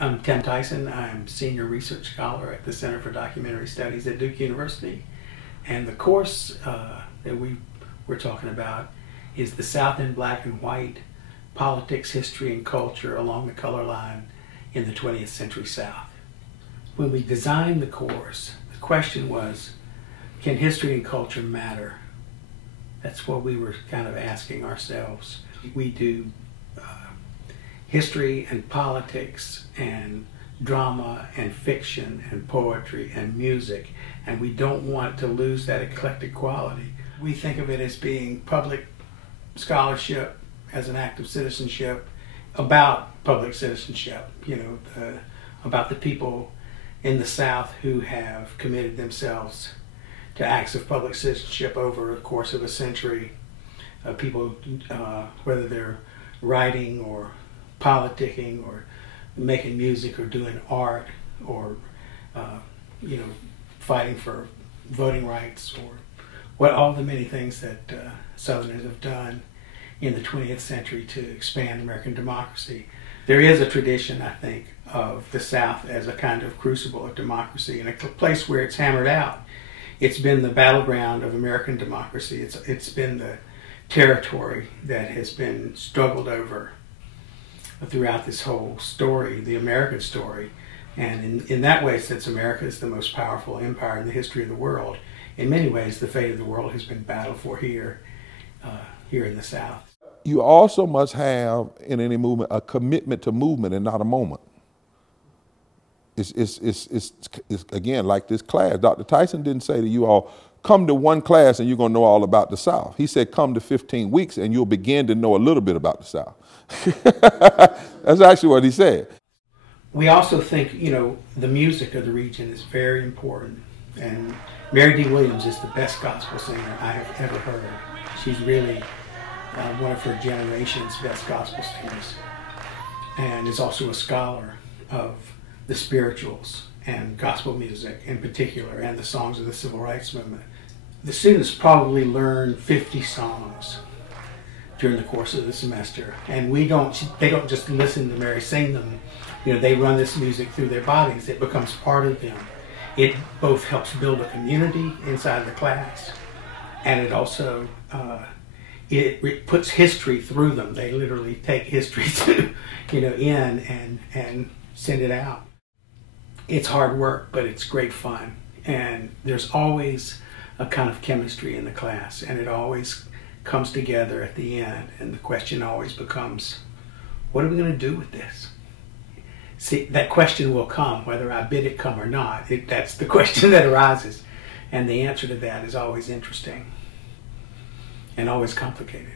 I'm Tim Tyson. I'm Senior Research Scholar at the Center for Documentary Studies at Duke University. And the course that we're talking about is the South in Black and White, Politics, History, and Culture Along the Color Line in the 20th Century South. When we designed the course, the question was, can history and culture matter? That's what we were kind of asking ourselves. We do history and politics and drama and fiction and poetry and music, and we don't want to lose that eclectic quality. We think of it as being public scholarship as an act of citizenship about public citizenship, about the people in the South who have committed themselves to acts of public citizenship over the course of a century. People, whether they're writing or politicking or making music or doing art or fighting for voting rights, or all the many things that Southerners have done in the 20th century to expand American democracy. There is a tradition, I think, of the South as a kind of crucible of democracy and a place where it's hammered out. It's been the battleground of American democracy. It's been the territory that has been struggled over throughout this whole story, the American story. And in that way, since America is the most powerful empire in the history of the world, in many ways the fate of the world has been battled for here in the South. You also must have, in any movement, a commitment to movement and not a moment. It's again, like this class. Dr. Tyson didn't say to you all, come to one class and you're going to know all about the South. He said, come to 15 weeks and you'll begin to know a little bit about the South. That's actually what he said. We also think, the music of the region is very important. And Mary D. Williams is the best gospel singer I have ever heard. She's really one of her generation's best gospel singers, and is also a scholar of the spirituals and gospel music in particular, and the songs of the Civil Rights Movement. The students probably learn 50 songs during the course of the semester, and they don't just listen to Mary sing them. They run this music through their bodies. It becomes part of them. It both helps build a community inside the class, and it also it puts history through them. They literally take history in and send it out. It's hard work, but it's great fun. And there's always a kind of chemistry in the class, and it always comes together at the end. And the question always becomes, what are we going to do with this? See, that question will come, whether I bid it come or not. That's the question that arises. And the answer to that is always interesting and always complicated.